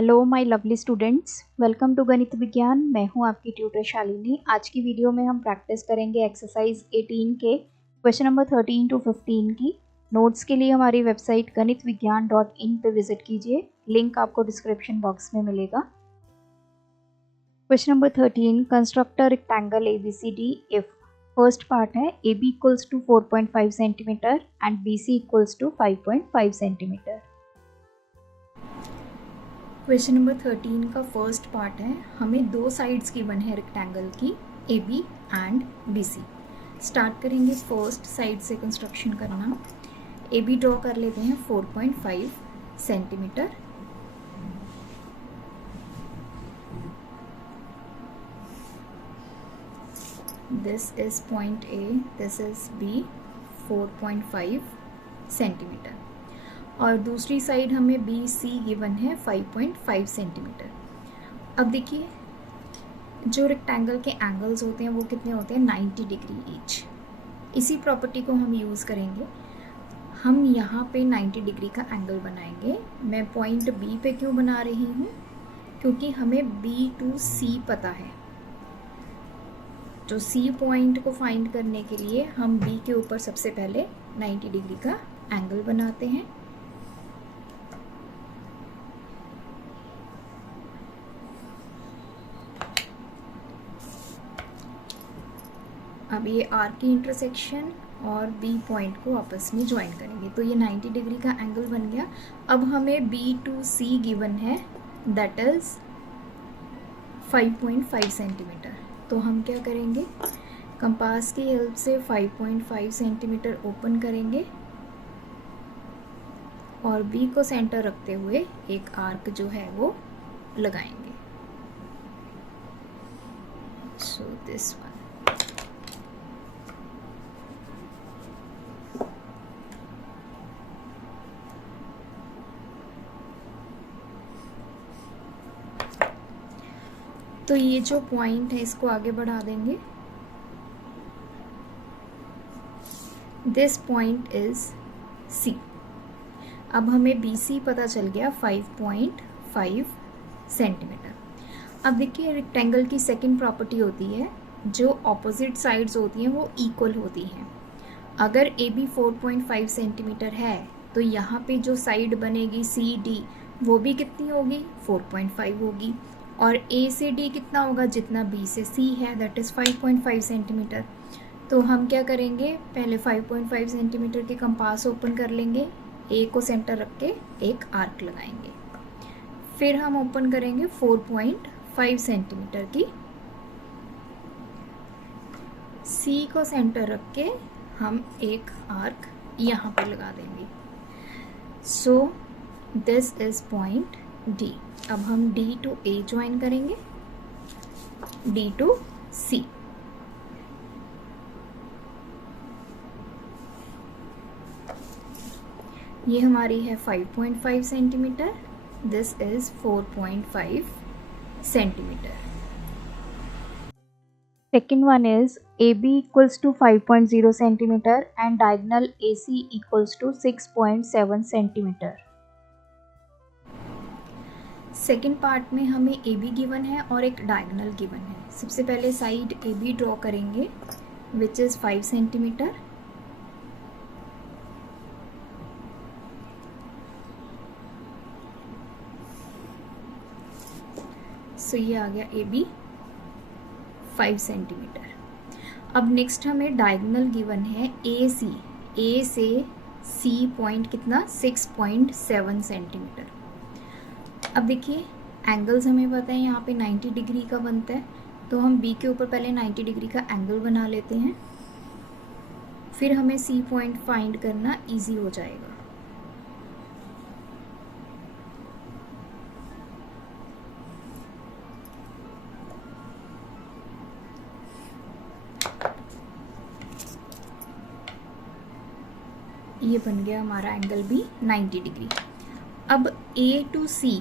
Hello my lovely students, welcome to Ganit Vigyan. मैं हूं आपकी ट्यूटर शालिनी। आज की वीडियो में हम प्रैक्टिस करेंगे एक्सरसाइज 18 के क्वेश्चन नंबर 13 टू 15 की। नोट्स के लिए हमारी वेबसाइट ganitviggyan.in पे विजिट कीजिए, लिंक आपको डिस्क्रिप्शन बॉक्स में मिलेगा। Question number 13, construct a rectangle ABCD if first part है AB equals to 4.5 centimetre and BC equals to 5.5 centimetre. Question number 13 का फर्स्ट पार्ट है, हमें दो साइड्स गिवन है रेक्टेंगल की AB एंड BC। स्टार्ट करेंगे फर्स्ट साइड से construction करना। AB ड्रॉ कर लेते हैं 4.5 centimetre. This is point A, this is B, 4.5 centimetre. और दूसरी साइड हमें BC गिवन है 5.5 सेंटीमीटर। अब देखिए, जो रेक्टेंगल के एंगल्स होते हैं वो कितने होते हैं, 90 डिग्री ईच। इसी प्रॉपर्टी को हम यूज़ करेंगे। हम यहाँ पे 90 डिग्री का एंगल बनाएंगे। मैं पॉइंट B पे क्यों बना रही हूँ, क्योंकि हमें B to C पता है। तो C पॉइंट को फाइंड करने के लिए हम B के ऊपर सबसे पहले 90 डिग्री का एंगल बनाते हैं। अब ये आर की इंटरसेक्शन और B पॉइंट को आपस में ज्वाइन करेंगे, तो ये 90 डिग्री का एंगल बन गया। अब हमें B to C गिवन है, दैट इज 5.5 सेंटीमीटर। तो हम क्या करेंगे, कंपास की हेल्प से 5.5 सेंटीमीटर ओपन करेंगे और B को सेंटर रखते हुए एक आर्क जो है वो लगाएंगे। So this one. तो ये जो पॉइंट है इसको आगे बढ़ा देंगे। This point is C। अब हमें BC पता चल गया 5.5 सेंटीमीटर। अब देखिए, रेक्टेंगल की सेकंड प्रॉपर्टी होती है, जो ऑपोजिट साइड्स होती हैं वो इक्वल होती हैं। अगर AB 4.5 सेंटीमीटर है तो यहाँ पे जो साइड बनेगी CD वो भी कितनी होगी, 4.5 होगी। और A से D कितना होगा, जितना B से C है, दैट इज़ 5.5 सेंटीमीटर। तो हम क्या करेंगे, पहले 5.5 सेंटीमीटर के कंपास ओपन कर लेंगे, A को सेंटर रख के एक आर्क लगाएंगे। फिर हम ओपन करेंगे 4.5 सेंटीमीटर की, C को सेंटर रख के हम एक आर्क यहाँ पर लगा देंगे। सो दिस इज पॉइंट D। अब हम D to A ज्वाइन करेंगे, D to C। ये हमारी है 5.5 centimetre, this is 4.5 centimetre. Second one is AB equals to 5.0 centimeter and diagonal AC equals to 6.7 centimeter. Second part में हमें AB गिवन है और एक डायगोनल गिवन है। सबसे पहले साइड AB ड्रॉ करेंगे विच इज़ 5 सेंटीमीटर। सो ये आ गया AB 5 सेंटीमीटर। अब नेक्स्ट हमें डायगोनल गिवन है AC। A से C पॉइंट कितना, 6.7 सेंटीमीटर। अब देखिए, एंगल्स हमें पता है यहाँ पे 90 डिग्री का बनता है, तो हम B के ऊपर पहले 90 डिग्री का एंगल बना लेते हैं, फिर हमें C पॉइंट फाइंड करना इजी हो जाएगा। ये बन गया हमारा एंगल भी 90 डिग्री। अब A to C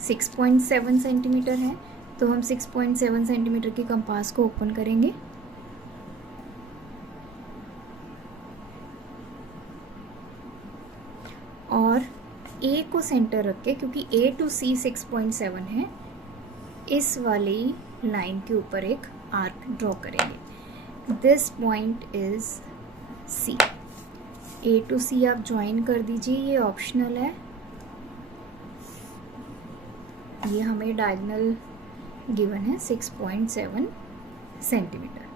6.7 सेंटीमीटर है, तो हम 6.7 सेंटीमीटर के कंपास को ओपन करेंगे और ए को सेंटर रख के, क्योंकि ए टू सी 6.7 है, इस वाली लाइन के ऊपर एक आर्क ड्रॉ करेंगे। This point is C. A to C आप ज्वाइन कर दीजिए, ये ऑप्शनल है, ये हमें डायगोनल गिवन है 6.7 सेंटीमीटर।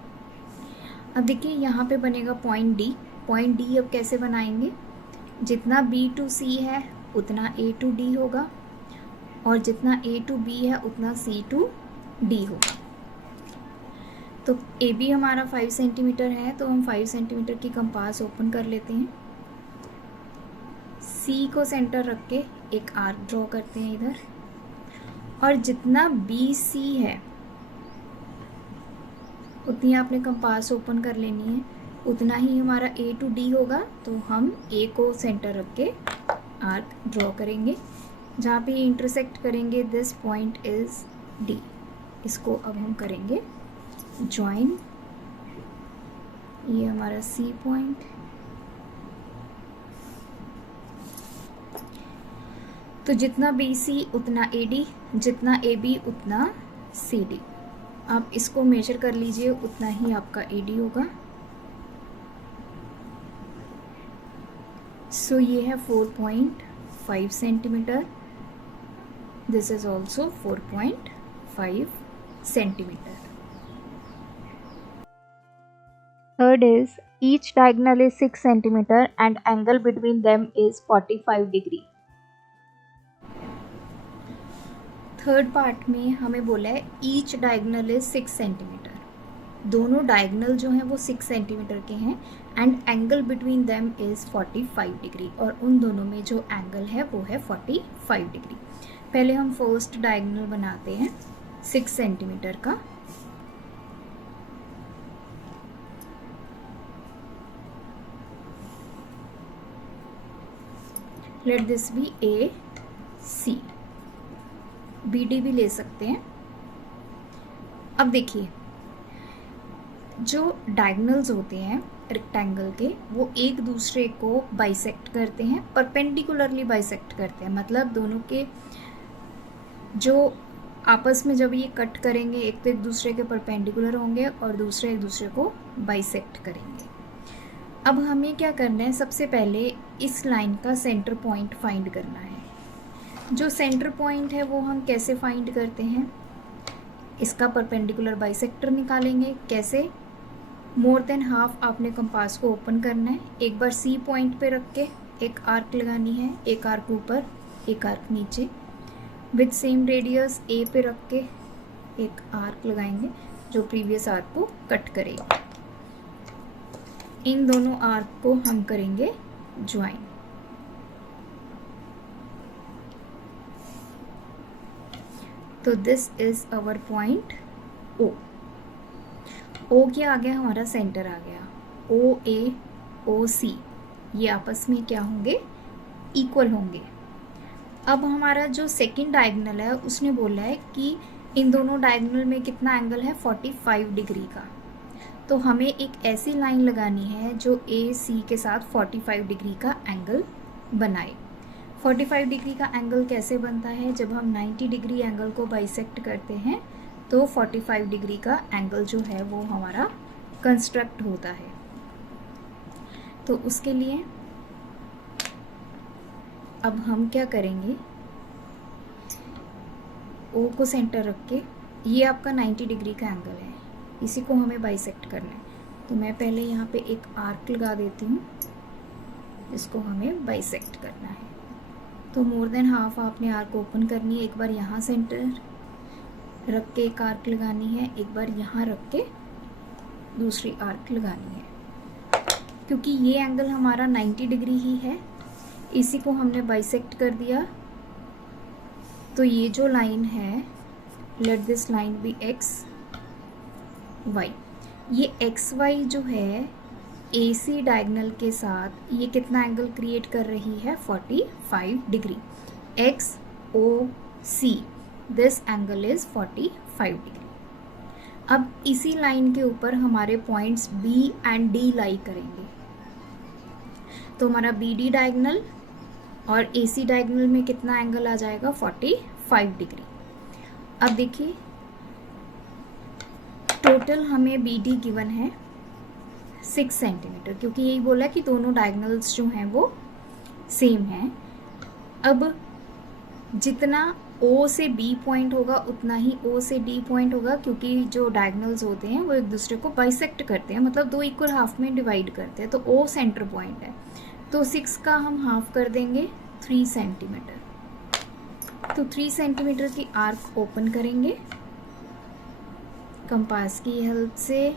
अब देखिए यहाँ पे बनेगा पॉइंट डी। पॉइंट डी अब कैसे बनाएंगे, जितना बी टू सी है उतना ए टू डी होगा, और जितना ए टू बी है उतना सी टू डी होगा। तो ए बी हमारा 5 सेंटीमीटर है, तो हम 5 सेंटीमीटर की कंपास ओपन कर लेते हैं। सी को सेंटर रख के एक आर्क ड्रॉ करते हैं इधर, और जितना बी सी है उतनी आपने कंपास ओपन कर लेनी है, उतना ही हमारा ए टू डी होगा। तो हम ए को सेंटर रख के आर्क ड्रॉ करेंगे, जहाँ पे इंटरसेक्ट करेंगे दिस पॉइंट इज डी। इसको अब हम करेंगे ज्वाइन, ये हमारा सी पॉइंट, तो जितना बी सी उतना ए डी, जितना ए बी उतना सी डी। आप इसको मेजर कर लीजिए, उतना ही आपका ए डी होगा। सो ये है 4.5 centimetre, this is also 4.5 centimetre. Third is each diagonal is 6 centimeter and angle between them is 45 degree. Third part में हमें बोला है ईच डायगोनल इज 6 सेंटीमीटर, दोनों डायगोनल जो हैं वो 6 सेंटीमीटर के हैं, and angle between them is 45 degree, और उन दोनों में जो एंगल है वो है 45 डिग्री। पहले हम फर्स्ट डायगोनल बनाते हैं 6 सेंटीमीटर का। Let this B A C, B D भी ले सकते हैं। अब देखिए जो डायगोनल्स होते हैं रेक्टेंगल के, वो एक दूसरे को बाइसेक्ट करते हैं, परपेंडिकुलरली बाइसेक्ट करते हैं, मतलब दोनों के जो आपस में जब ये कट करेंगे, एक तो एक दूसरे के परपेंडिकुलर होंगे और दूसरे एक दूसरे को बाइसेक्ट करेंगे। अब हमें क्या करना है, सबसे पहले इस लाइन का सेंटर पॉइंट फाइंड करना है। जो सेंटर पॉइंट है वो हम कैसे फाइंड करते हैं, इसका परपेंडिकुलर बाइसेक्टर निकालेंगे। कैसे, मोर देन हाफ आपने कंपास को ओपन करना है, एक बार सी पॉइंट पे रख के एक आर्क लगानी है, एक आर्क ऊपर एक आर्क नीचे, विद सेम रेडियस ए पे रख के एक आर्क लगाएंगे जो प्रीवियस आर्क को कट करेगा। इन दोनों आर्क को हम करेंगे ज्वाइन। तो this is our point O. O क्या आ गया, हमारा सेंटर आ गया। ओ ए ओ सी ये आपस में क्या होंगे, इक्वल होंगे। अब हमारा जो सेकंड डायगोनल है उसने बोला है कि इन दोनों डायगोनल में कितना एंगल है, 45 डिग्री का। तो हमें एक ऐसी लाइन लगानी है जो ए सी के साथ 45 डिग्री का एंगल बनाए। 45 डिग्री का एंगल कैसे बनता है, जब हम 90 डिग्री एंगल को बाइसेक्ट करते हैं तो 45 डिग्री का एंगल जो है वो हमारा कंस्ट्रक्ट होता है। तो उसके लिए अब हम क्या करेंगे, ओ को सेंटर रख के, ये आपका 90 डिग्री का एंगल है, इसी को हमें बाइसेक्ट करना है। तो मैं पहले यहाँ पे एक आर्क लगा देती हूँ, इसको हमें बाइसेक्ट करना है। तो मोर देन हाफ आपने आर्क ओपन करनी है, एक बार यहाँ सेंटर रख के एक आर्क लगानी है, एक बार यहाँ रख के दूसरी आर्क लगानी है। क्योंकि ये एंगल हमारा 90 डिग्री ही है, इसी को हमने बाइसेक्ट कर दिया। तो ये जो लाइन है, let this line B X Y, ये एक्स वाई जो है ए सी डायगोनल के साथ ये कितना एंगल क्रिएट कर रही है, 45 degree. X O C, this angle is 45 degree. अब इसी लाइन के ऊपर हमारे points B and D lie करेंगे। तो हमारा बी डी डायगोनल और AC डायगोनल में कितना एंगल आ जाएगा 45 डिग्री। अब देखिए टोटल हमें BD गिवन है 6 सेंटीमीटर, क्योंकि यही बोला कि दोनों डायगोनल्स जो हैं वो सेम हैं। अब जितना O से B पॉइंट होगा उतना ही O से D पॉइंट होगा, क्योंकि जो डायगोनल्स होते हैं वो एक दूसरे को बाइसेक्ट करते हैं, मतलब दो इक्वल हाफ में डिवाइड करते हैं। तो O सेंटर पॉइंट है, तो 6 का हम हाफ कर देंगे 3 सेंटीमीटर। तो 3 सेंटीमीटर की आर्क ओपन करेंगे कंपास की हेल्प से।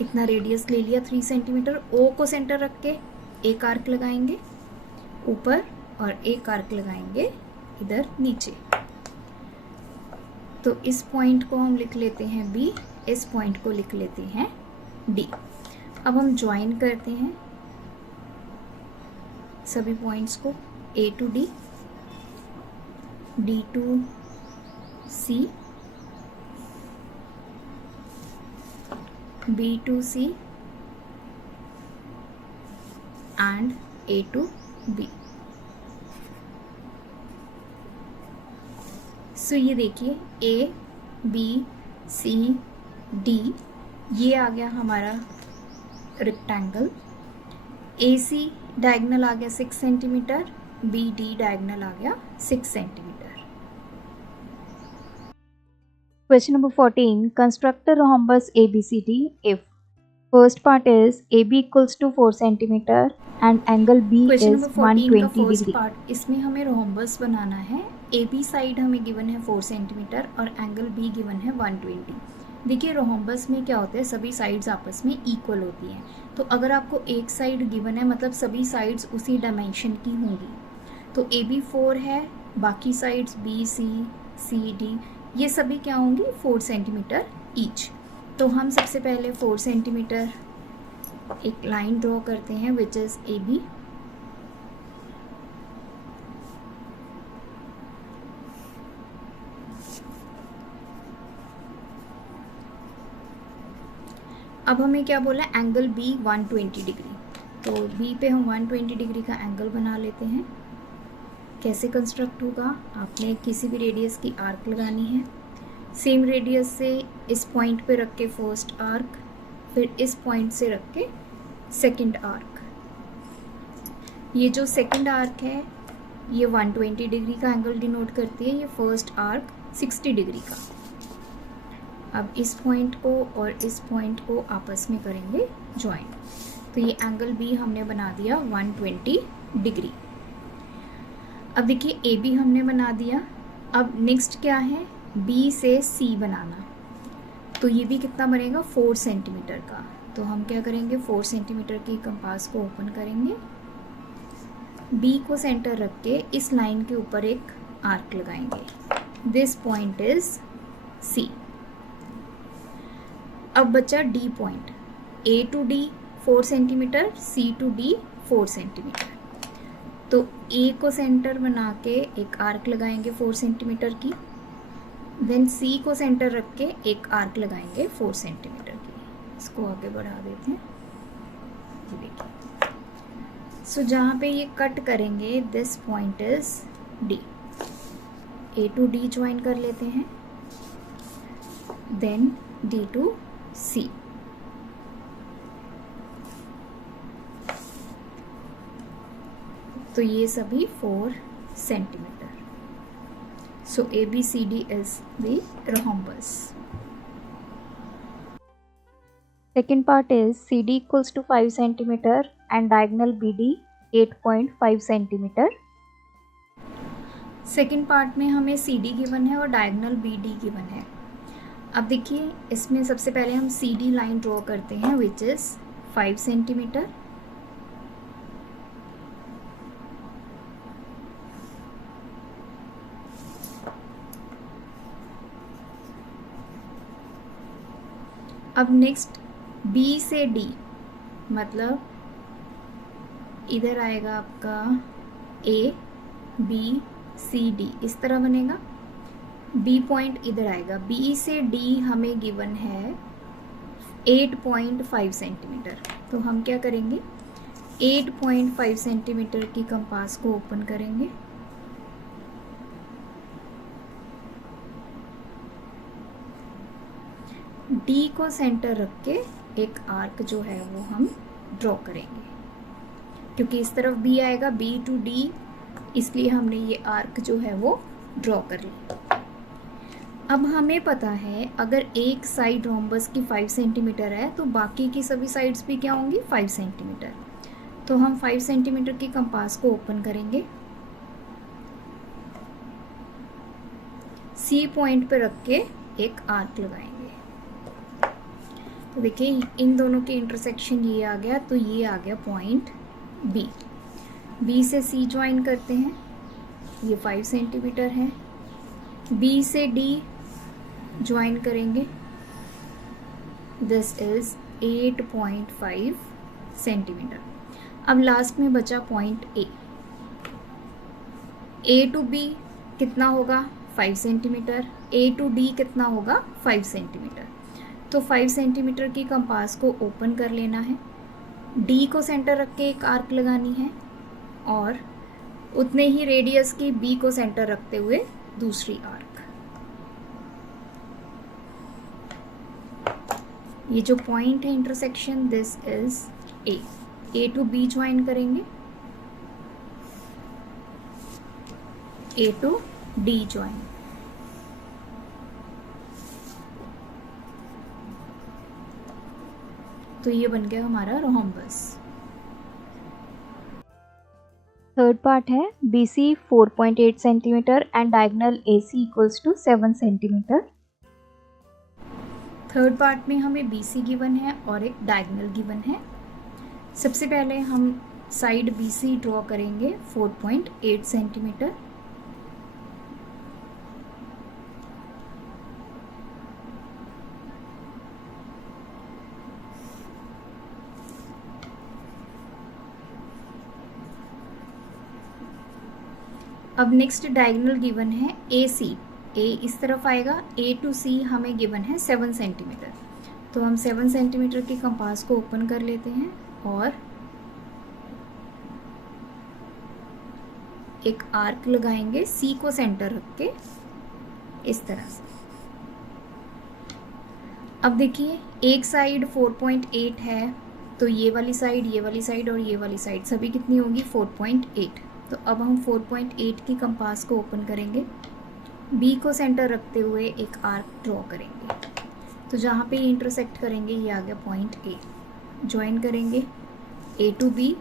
इतना रेडियस ले लिया 3 सेंटीमीटर। O को सेंटर रख के एक आर्क लगाएंगे ऊपर और एक आर्क लगाएंगे इधर नीचे। तो इस पॉइंट को हम लिख लेते हैं B, इस पॉइंट को लिख लेते हैं D। अब हम ज्वाइन करते हैं सभी पॉइंट्स को, A to D, D to C, B to C and A to B। सो ये देखिए A, B, C, D ये आ गया हमारा रेक्टेंगल। AC डायगोनल आ गया 6 सेंटीमीटर, BD डायगोनल आ गया 6 centimetre. Question number 14. Construct a rhombus ABCD if first part is AB equals to 4 centimeter and angle B is 120 degree. Part, इसमें हमें rhombus बनाना है। AB side हमें गिवन है 4 centimetre और angle B given है 120। देखिए rhombus में क्या होता है, सभी साइड्स आपस में इक्वल होती हैं। तो अगर आपको एक साइड गिवन है मतलब सभी साइड्स उसी डायमेंशन की होंगी। तो AB 4 है, बाकी sides B, C, C, D ये सभी क्या होंगी 4 सेंटीमीटर ईच। तो हम सबसे पहले 4 सेंटीमीटर एक लाइन ड्रॉ करते हैं विच इज AB। अब हमें क्या बोला, एंगल B 120 डिग्री। तो B पे हम 120 डिग्री का एंगल बना लेते हैं। कैसे कंस्ट्रक्ट होगा, आपने किसी भी रेडियस की आर्क लगानी है। सेम रेडियस से इस पॉइंट पे रख के फर्स्ट आर्क, फिर इस पॉइंट से रख के सेकंड आर्क। ये जो सेकंड आर्क है ये 120 डिग्री का एंगल डिनोट करती है, ये फर्स्ट आर्क 60 डिग्री का। अब इस पॉइंट को और इस पॉइंट को आपस में करेंगे ज्वाइन। तो ये एंगल B हमने बना दिया 120 डिग्री। अब देखिए AB हमने बना दिया। अब नेक्स्ट क्या है, B से C बनाना। तो ये भी कितना बनेगा 4 सेंटीमीटर का। तो हम क्या करेंगे, 4 सेंटीमीटर की कंपास को ओपन करेंगे, B को सेंटर रख के इस लाइन के ऊपर एक आर्क लगाएंगे। This point is C। अब बचा D point, A to D 4 centimetre, C to D 4 centimetre. तो A को सेंटर बना के एक आर्क लगाएंगे 4 सेंटीमीटर की, देन C को सेंटर रख के एक आर्क लगाएंगे 4 सेंटीमीटर की। इसको आगे बढ़ा देते हैं, ये देखिए। सो जहाँ पे ये कट करेंगे this point is D। A to D join कर लेते हैं, देन D टू C। तो ये सभी 4 centimetre. So ABCD is the rhombus. Second part is CD equals to 5 centimeter and diagonal BD 8.5 centimeter. Second part में हमें CD given है और डायगोनल BD गिवन है। अब देखिए इसमें सबसे पहले हम CD लाइन ड्रॉ करते हैं विच इज 5 सेंटीमीटर। अब नेक्स्ट B से D, मतलब इधर आएगा आपका A B C D, इस तरह बनेगा। B पॉइंट इधर आएगा। B से D हमें गिवन है 8.5 सेंटीमीटर। तो हम क्या करेंगे, 8.5 सेंटीमीटर की कंपास को ओपन करेंगे। डी को सेंटर रख के एक आर्क जो है वो हम ड्रॉ करेंगे, क्योंकि इस तरफ बी आएगा, बी टू डी, इसलिए हमने ये आर्क जो है वो ड्रॉ कर लिया। अब हमें पता है अगर एक साइड रोम्बस की 5 सेंटीमीटर है तो बाकी की सभी साइड्स भी क्या होंगी, 5 सेंटीमीटर। तो हम 5 सेंटीमीटर की कंपास को ओपन करेंगे, सी पॉइंट पे रख के एक आर्क लगाएंगे। तो देखिए इन दोनों के इंटरसेक्शन ये आ गया, तो ये आ गया पॉइंट बी। बी से सी ज्वाइन करते हैं, ये 5 सेंटीमीटर है। बी से डी ज्वाइन करेंगे, दिस इज 8.5 सेंटीमीटर। अब लास्ट में बचा पॉइंट ए टू बी कितना होगा, 5 सेंटीमीटर। ए टू डी कितना होगा, 5 सेंटीमीटर। तो 5 सेंटीमीटर की कंपास को ओपन कर लेना है, डी को सेंटर रख के एक आर्क लगानी है, और उतने ही रेडियस की बी को सेंटर रखते हुए दूसरी आर्क। ये जो पॉइंट है intersection, this is A to B join करेंगे, ए टू डी ज्वाइन। तो ये बन गया हमारा रोम्बस। थर्ड पार्ट है BC 4.8 centimetre and diagonal AC equals to 7 centimetre. Third part में हमें BC गिवन है और एक डायगोनल गिवन है। सबसे पहले हम साइड BC ड्रॉ करेंगे 4.8 सेंटीमीटर। अब नेक्स्ट डायगोनल गिवन है AC, A इस तरफ आएगा, A टू C हमें गिवन है 7 सेंटीमीटर। तो हम 7 सेंटीमीटर की कंपास को ओपन कर लेते हैं और एक आर्क लगाएंगे C को सेंटर रख के इस तरह से। अब देखिए एक साइड 4.8 है, तो ये वाली साइड, ये वाली साइड और ये वाली साइड सभी कितनी होगी, 4.8। तो अब हम 4.8 की कंपास को ओपन करेंगे, B को सेंटर रखते हुए एक आर्क ड्रॉ करेंगे। तो जहाँ पे ये इंटरसेक्ट करेंगे ये आ गया पॉइंट A। ज्वाइन करेंगे A to B,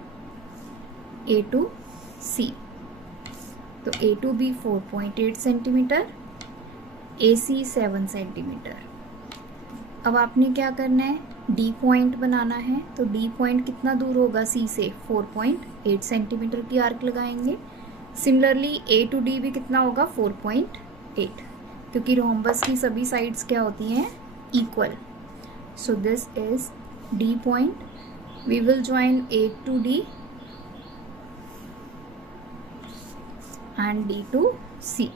A to C। तो A to B 4.8 centimetre, AC 7 centimetre. अब आपने क्या करना है, D पॉइंट बनाना है। तो D पॉइंट कितना दूर होगा C से, 4.8 सेंटीमीटर की आर्क लगाएंगे। सिमिलरली A टू D भी कितना होगा, 4.8, क्योंकि रोम्बस की सभी साइड्स क्या होती हैं, equal. So this is D point. We will join A to D and D to C.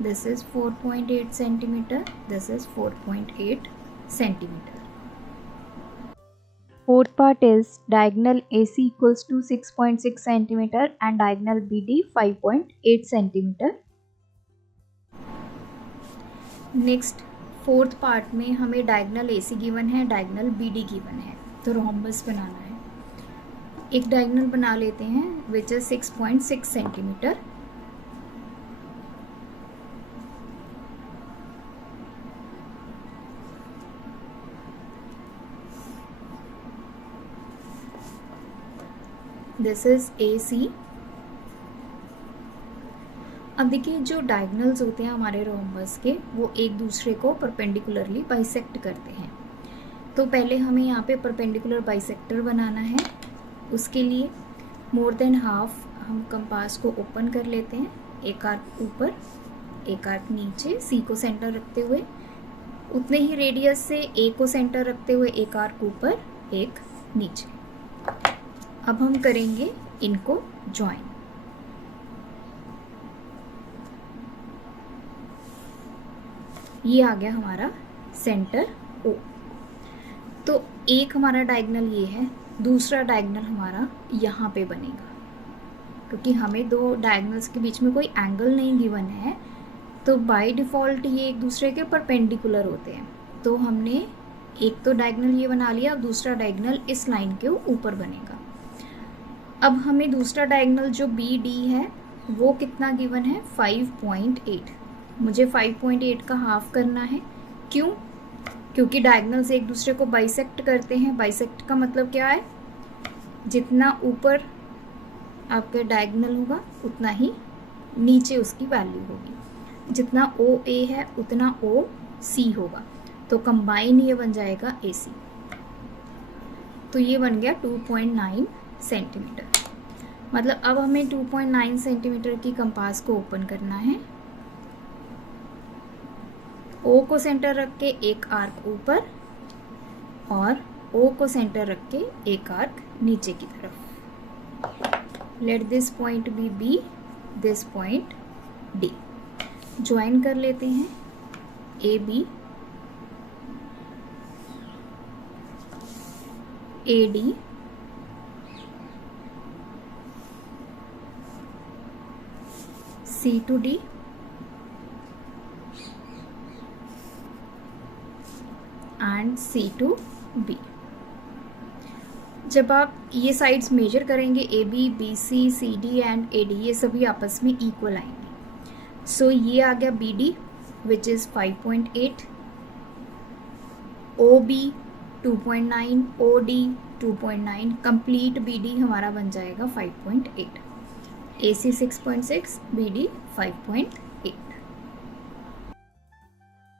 This is 4.8 centimeter. This is 4.8 centimeter. Fourth part is diagonal AC equals to 6.6 centimeter and diagonal BD 5.8 centimeter. Next fourth part में हमें diagonal AC given है, diagonal BD given है। तो rhombus बनाना है। एक diagonal बना लेते हैं which is 6.6 centimetre. This is AC। अब देखिए जो डायगोनल्स होते हैं हमारे रोम्बस के, वो एक दूसरे को परपेंडिकुलरली बाइसेक्ट करते हैं। तो पहले हमें यहाँ पे परपेंडिकुलर बाइसेक्टर बनाना है। उसके लिए मोर देन हाफ हम कंपास को ओपन कर लेते हैं, एक आर्क ऊपर एक आर्क नीचे, C को सेंटर रखते हुए, उतने ही रेडियस से A को सेंटर रखते हुए एक आर्क ऊपर एक नीचे। अब हम करेंगे इनको ज्वाइन। ये आ गया हमारा सेंटर O। तो एक हमारा डायगोनल ये है, दूसरा डायगोनल हमारा यहाँ पे बनेगा, क्योंकि हमें दो डायगोनल्स के बीच में कोई एंगल नहीं गिवन है, तो बाय डिफ़ॉल्ट ये एक दूसरे के परपेंडिकुलर होते हैं। तो हमने एक तो डायगोनल ये बना लिया, अब दूसरा डायगोनल इस लाइन के ऊपर बनेगा। अब हमें दूसरा डायगोनल जो बी डी है वो कितना गिवन है, 5.8। मुझे 5.8 का हाफ करना है। क्यों? क्योंकि डायगोनल्स एक दूसरे को बाइसेक्ट करते हैं। बाइसेक्ट का मतलब क्या है, जितना ऊपर आपका डायगोनल होगा उतना ही नीचे उसकी वैल्यू होगी। जितना ओ ए है उतना ओ सी होगा, तो कंबाइन ये बन जाएगा ए सी। तो ये बन गया 2.9 सेंटीमीटर। मतलब अब हमें 2.9 सेंटीमीटर की कंपास को ओपन करना है। ओ को सेंटर रख के एक आर्क ऊपर और ओ को सेंटर रख के एक आर्क नीचे की तरफ। Let this point B B, this point D. Join कर लेते हैं A B, A D, C to D, and C to B. जब आप ये साइड्स मेजर करेंगे A B, B C, C D and A D, ये सभी आपस में इक्वल आएंगे। सो ये आ गया B D which is 5.8, O B 2.9, O D 2.9, complete B D हमारा बन जाएगा 5.8, A C 6.6, B D 5.8।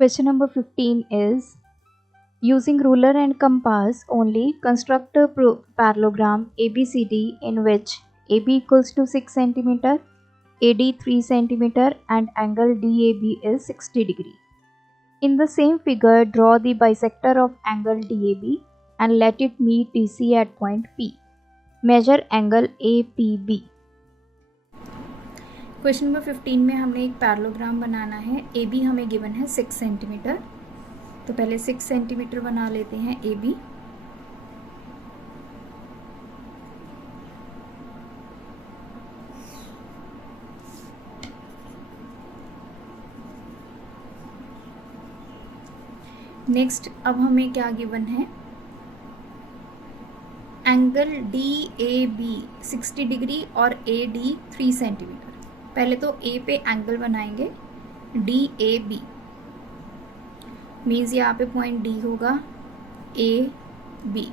Question number 15 is, using ruler and compass only, construct a parallelogram ABCD in which AB equals to 6 cm, AD 3 cm and angle DAB is 60 degree. In the same figure, draw the bisector of angle DAB and let it meet DC at point P. Measure angle APB. Question number 15 में हमने एक parallelogram बनाना है। A B हमें given है 6 centimetre, तो पहले 6 centimetre बना लेते हैं ए बी। नेक्स्ट अब हमें क्या गिवन है, angle D A B 60 degree और ए डी 3 सेंटीमीटर। पहले तो ए पे एंगल बनाएंगे, डी ए बी मीन्स यहाँ पे पॉइंट डी होगा, ए बी,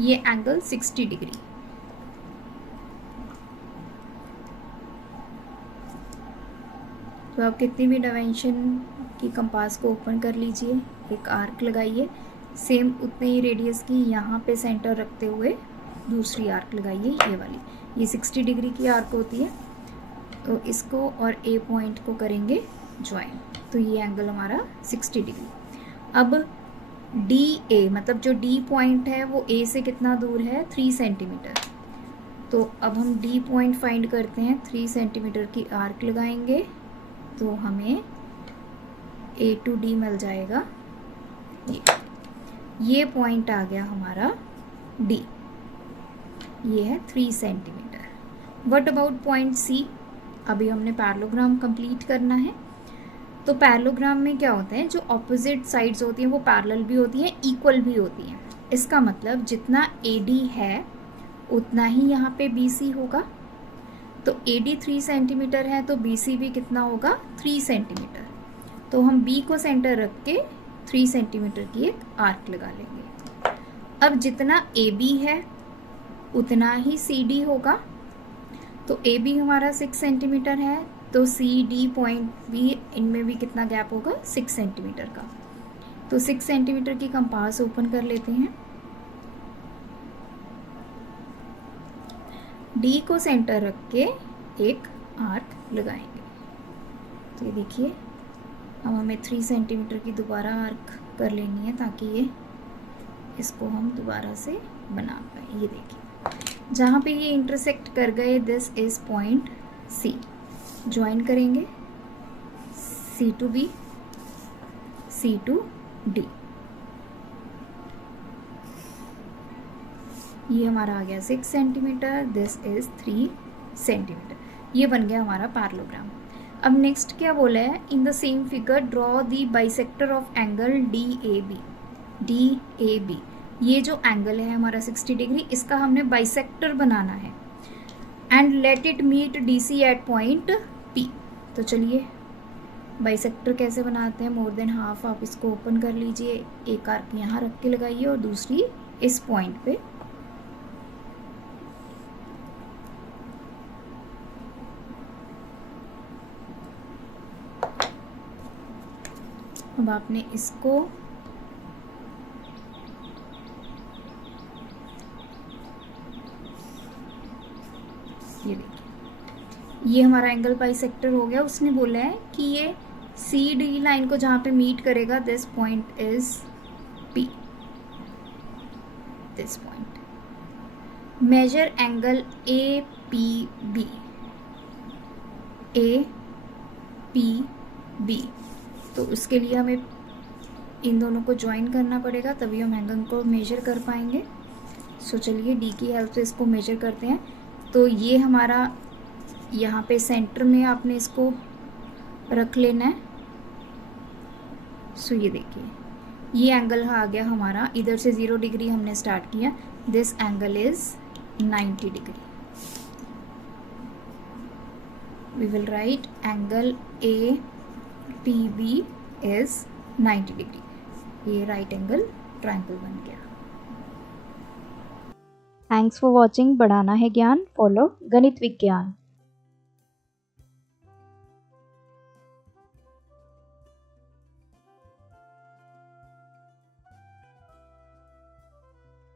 ये एंगल 60 डिग्री। तो आप कितनी भी डायमेंशन की कंपास को ओपन कर लीजिए, एक आर्क लगाइए, सेम उतने ही रेडियस की यहाँ पे सेंटर रखते हुए दूसरी आर्क लगाइए, ये वाली, ये 60 डिग्री की आर्क होती है। तो इसको और ए पॉइंट को करेंगे ज्वाइन, तो ये एंगल हमारा 60 डिग्री। अब डी ए मतलब जो डी पॉइंट है वो ए से कितना दूर है, 3 सेंटीमीटर। तो अब हम डी पॉइंट फाइंड करते हैं, 3 सेंटीमीटर की आर्क लगाएंगे तो हमें ए टू डी मिल जाएगा। ये पॉइंट आ गया हमारा डी, ये है 3 सेंटीमीटर। What about point C? अभी हमने पैरेललोग्राम कंप्लीट करना है। तो पैरेललोग्राम में क्या होता है, जो ऑपोजिट साइड्स होती हैं वो पैरेलल भी होती हैं, इक्वल भी होती हैं। इसका मतलब जितना ए डी है उतना ही यहाँ पे बी सी होगा। तो ए डी 3 सेंटीमीटर है तो बी सी भी कितना होगा, 3 सेंटीमीटर। तो हम बी को सेंटर रख के 3 सेंटीमीटर की एक आर्क लगा लेंगे। अब जितना ए बी है उतना ही सी डी होगा। तो ए बी हमारा 6 सेंटीमीटर है, तो सी डी पॉइंट भी, इनमें भी कितना गैप होगा, 6 सेंटीमीटर का। तो 6 सेंटीमीटर की कंपास ओपन कर लेते हैं। डी को सेंटर रख के एक आर्क लगाएंगे। तो ये देखिए, अब हमें 3 सेंटीमीटर की दोबारा आर्क कर लेनी है ताकि ये इसको हम दोबारा से बना पाए। ये देखिए जहाँ पे ये इंटरसेक्ट कर गए, this is point C. Join करेंगे C to B, C to D. ये हमारा आ गया 6 सेंटीमीटर, दिस इज़ 3 सेंटीमीटर। ये बन गया हमारा पैरेललोग्राम। अब नेक्स्ट क्या बोला है, in the same figure draw the bisector of angle DAB। ये जो एंगल है हमारा 60 डिग्री, इसका हमने बाइसेक्टर बनाना है and let it meet DC at point P। तो चलिए बाइसेक्टर कैसे बनाते हैं, मोर देन हाफ आप इसको ओपन कर लीजिए, एक आर्क यहाँ रख के लगाइए और दूसरी इस पॉइंट पे। अब आपने इसको ये देखिए, ये हमारा एंगल बाइसेक्टर हो गया। उसने बोला है कि ये CD लाइन को जहाँ पे मीट करेगा, this point is P, this point. Measure angle APB, तो उसके लिए हमें इन दोनों को ज्वाइन करना पड़ेगा, तभी हम एंगल को मेजर कर पाएंगे। सो चलिए D की हेल्प से इसको मेजर करते हैं। तो ये हमारा यहाँ पे सेंटर में आपने इसको रख लेना है। सो ये देखिए, ये एंगल आ गया हमारा, इधर से 0 डिग्री हमने स्टार्ट किया, this angle is 90 degree. We will write angle APB इज 90 डिग्री। ये राइट एंगल ट्रायंगल बन गया। थैंक्स फॉर वॉचिंग बढ़ाना है ज्ञान, फॉलो गणित विज्ञान।